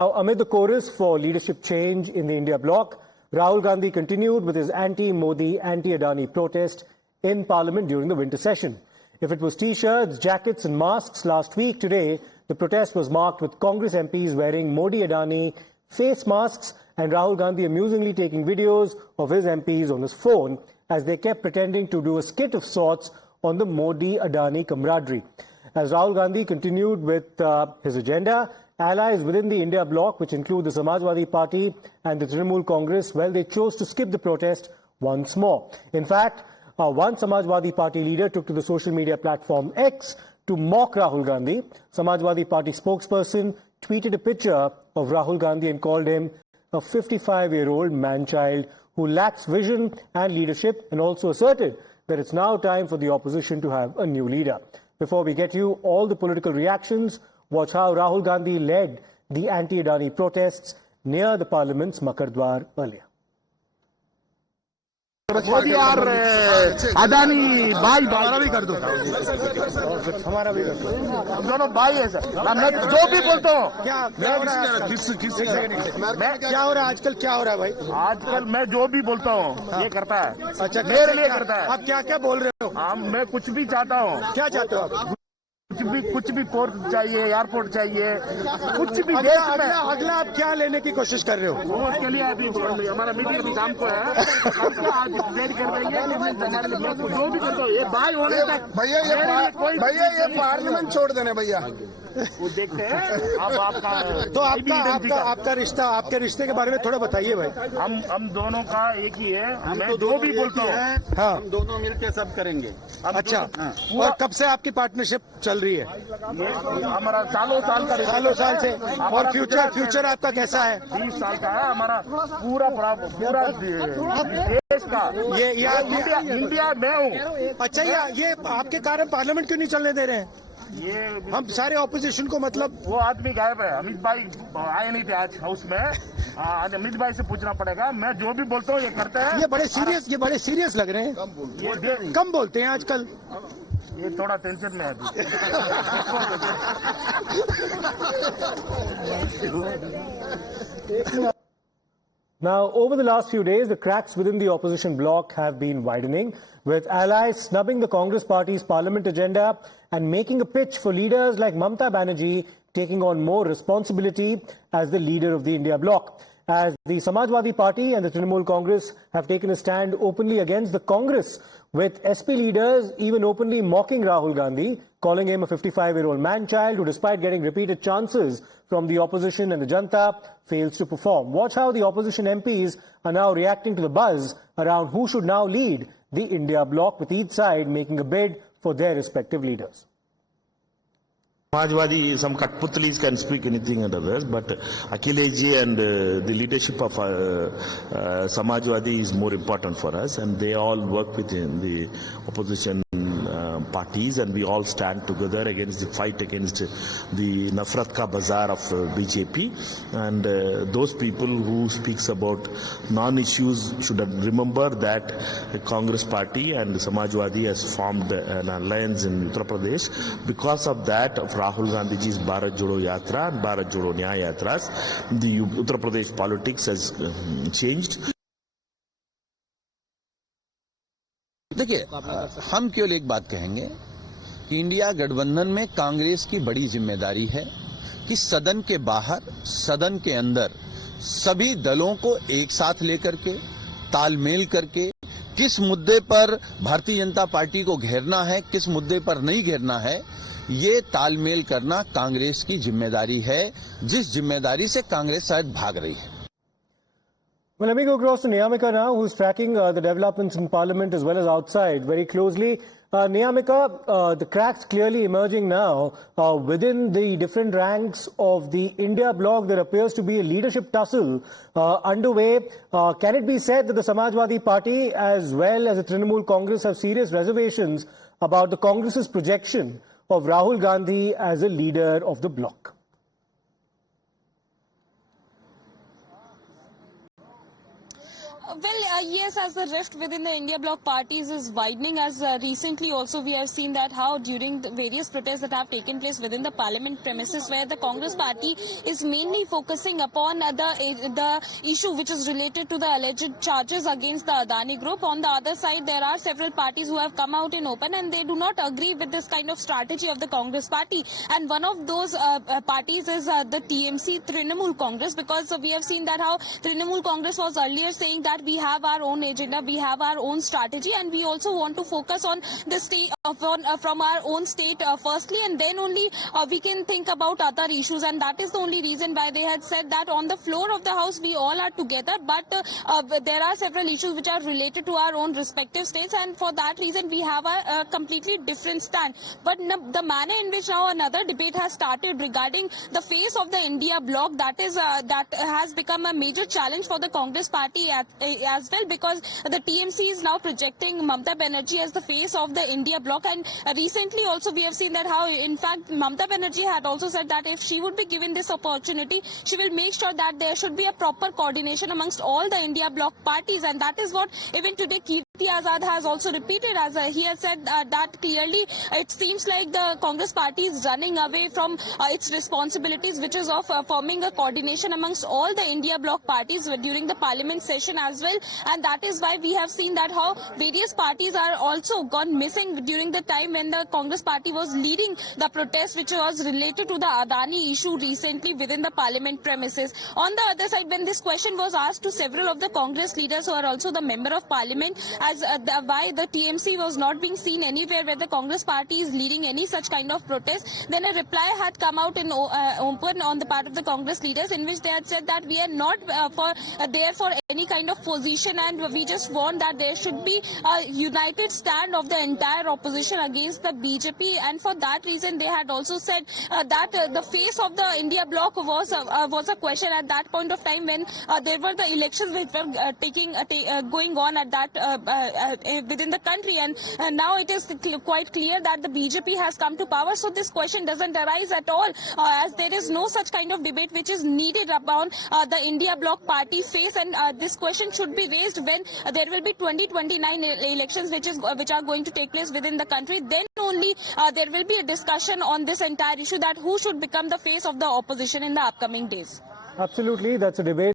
Now, amid the chorus for leadership change in the India bloc, Rahul Gandhi continued with his anti-Modi, anti-Adani protest in Parliament during the winter session. If it was T-shirts, jackets and masks last week, today the protest was marked with Congress MPs wearing Modi-Adani face masks and Rahul Gandhi amusingly taking videos of his MPs on his phone as they kept pretending to do a skit of sorts on the Modi-Adani camaraderie. As Rahul Gandhi continued with his agenda, allies within the India bloc, which include the Samajwadi Party and the Trinamool Congress, well, they chose to skip the protest once more. In fact, one Samajwadi Party leader took to the social media platform X to mock Rahul Gandhi. Samajwadi Party spokesperson tweeted a picture of Rahul Gandhi and called him a 55-year-old man-child who lacks vision and leadership, and also asserted that it's now time for the opposition to have a new leader. Before we get you all the political reactions, watch how Rahul Gandhi led the anti-Adani protests near the Parliament's Makardwar earlier. Modi और अदानी भाई हमारा भी कर दो, हमारा भी कर दो, हम दोनों भाई है सर। मैं जो भी बोलता हूँ क्या हो रहा है क्या हो रहा है आजकल, क्या हो रहा है भाई? आजकल मैं जो भी बोलता हूँ ये करता है। अच्छा, मेरे लिए करता है। आप क्या क्या बोल रहे हो? मैं कुछ भी चाहता हूँ। क्या चाहते हो आप? कुछ भी पोर्ट चाहिए, एयरपोर्ट चाहिए, कुछ भी देश में। अगला आप क्या लेने की कोशिश कर रहे हो? उसके लिए अभी हमारा मीटिंग अभी शाम को है, आज वेट कर देंगे। जो भी करता हूँ ये भाई होने तक भैया ये पार्लियामेंट छोड़ देने भैया, वो देखते हैं। अब तो आपका रिश्ता, आपके रिश्ते के बारे में थोड़ा बताइए भाई। हम दोनों का एक ही है। मैं जो भी बोलता हूँ हाँ, हम दोनों मिलकर सब करेंगे। अच्छा, और कब से आपकी पार्टनरशिप चल रही है? हमारा सालों साल का, सालों साल से। और फ्यूचर आपका कैसा है? 20 साल का है हमारा। पूरा देश का ये इंडिया मैं हूँ। अच्छा, ये आपके कारण पार्लियामेंट क्यों नहीं चलने दे रहे हैं? ये हम सारे ऑपोजिशन को, मतलब वो आदमी गायब है। अमित भाई आए नहीं थे आज हाउस में। आज अमित भाई से पूछना पड़ेगा। मैं जो भी बोलता हूँ ये करता है। ये बड़े सीरियस लग रहे हैं। कम बोलते हैं आजकल। ये थोड़ा टेंशन में है अभी। Now, over the last few days, the cracks within the opposition bloc have been widening, with allies snubbing the Congress party's parliament agenda and making a pitch for leaders like Mamata Banerjee taking on more responsibility as the leader of the India bloc. As the Samajwadi Party and the Trinamool Congress have taken a stand openly against the Congress, with SP leaders even openly mocking Rahul Gandhi, calling him a 55-year-old man-child who, despite getting repeated chances from the opposition and the Janta, fails to perform. Watch how the opposition MPs are now reacting to the buzz around who should now lead the India bloc, with each side making a bid for their respective leaders. Samajwadi, some Katputlis can speak anything and others, but Akhilesh and the leadership of Samajwadi is more important for us, and they all work within the opposition parties, and we all stand together against the fight against the Nafrat Ka Bazaar of BJP. And those people who speaks about non-issues should remember that the Congress party and the Samajwadi has formed an alliance in Uttar Pradesh. Because of that, of Rahul Gandhi's Bharat Jodo Yatra and Bharat Jodo Nyaya Yatras, the Uttar Pradesh politics has changed. देखिए, हम केवल एक बात कहेंगे कि India गठबंधन में कांग्रेस की बड़ी जिम्मेदारी है कि सदन के बाहर, सदन के अंदर सभी दलों को एक साथ लेकर के, तालमेल करके, किस मुद्दे पर भारतीय जनता पार्टी को घेरना है, किस मुद्दे पर नहीं घेरना है, ये तालमेल करना कांग्रेस की जिम्मेदारी है, जिस जिम्मेदारी से कांग्रेस शायद भाग रही है। Well, let me go across to Niyamika now, who's tracking the developments in Parliament as well as outside very closely. Niyamika, the cracks clearly emerging now within the different ranks of the India bloc. There appears to be a leadership tussle underway. Can it be said that the Samajwadi Party as well as the Trinamool Congress have serious reservations about the Congress's projection of Rahul Gandhi as a leader of the bloc? Yes, as the rift within the India bloc parties is widening, as recently also we have seen that how during the various protests that have taken place within the parliament premises, where the Congress party is mainly focusing upon the issue which is related to the alleged charges against the Adani group. On the other side, there are several parties who have come out in open and they do not agree with this kind of strategy of the Congress party. And one of those parties is the TMC, Trinamool Congress, because we have seen that how Trinamool Congress was earlier saying that we have our own agenda, we have our own strategy, and we also want to focus on the state from our own state firstly, and then only we can think about other issues. And that is the only reason why they had said that on the floor of the house we all are together, but there are several issues which are related to our own respective states, and for that reason we have a completely different stand. But the manner in which now another debate has started regarding the face of the India bloc, that has become a major challenge for the Congress party as well, because the TMC is now projecting Mamata Banerjee as the face of the India bloc. And recently also we have seen that how in fact Mamata Banerjee had also said that if she would be given this opportunity, she will make sure that there should be a proper coordination amongst all the India bloc parties. And that is what even today Kirti Azad has also repeated, as he has said that clearly it seems like the Congress party is running away from its responsibilities, which is of forming a coordination amongst all the India bloc parties during the parliament session as well. And that is why we have seen that how various parties are also gone missing during the time when the Congress party was leading the protest which was related to the Adani issue recently within the parliament premises. On the other side, when this question was asked to several of the Congress leaders who are also the member of parliament as why the TMC was not being seen anywhere where the Congress party is leading any such kind of protest, then a reply had come out in open on the part of the Congress leaders, in which they had said that we are not there for any kind of position, and we just want that there should be a united stand of the entire opposition against the BJP. And for that reason they had also said that the face of the India bloc was a question at that point of time when there were the elections which were going on at that within the country, and now it is quite clear that the BJP has come to power. So this question doesn't arise at all, as there is no such kind of debate which is needed upon the India bloc party face, and this question should be raised when there will be 2029 elections which are going to take place within the country. Then only there will be a discussion on this entire issue, that who should become the face of the opposition in the upcoming days. Absolutely, that's a debate